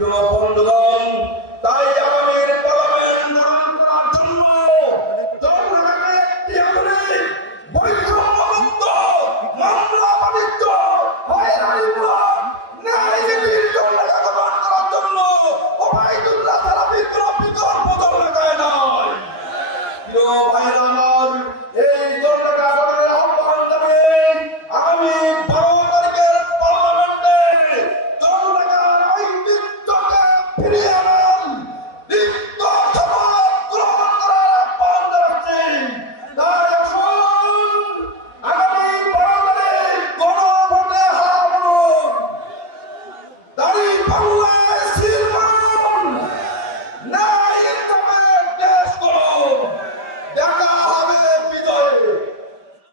যুব বন্ধুগণ Yeah!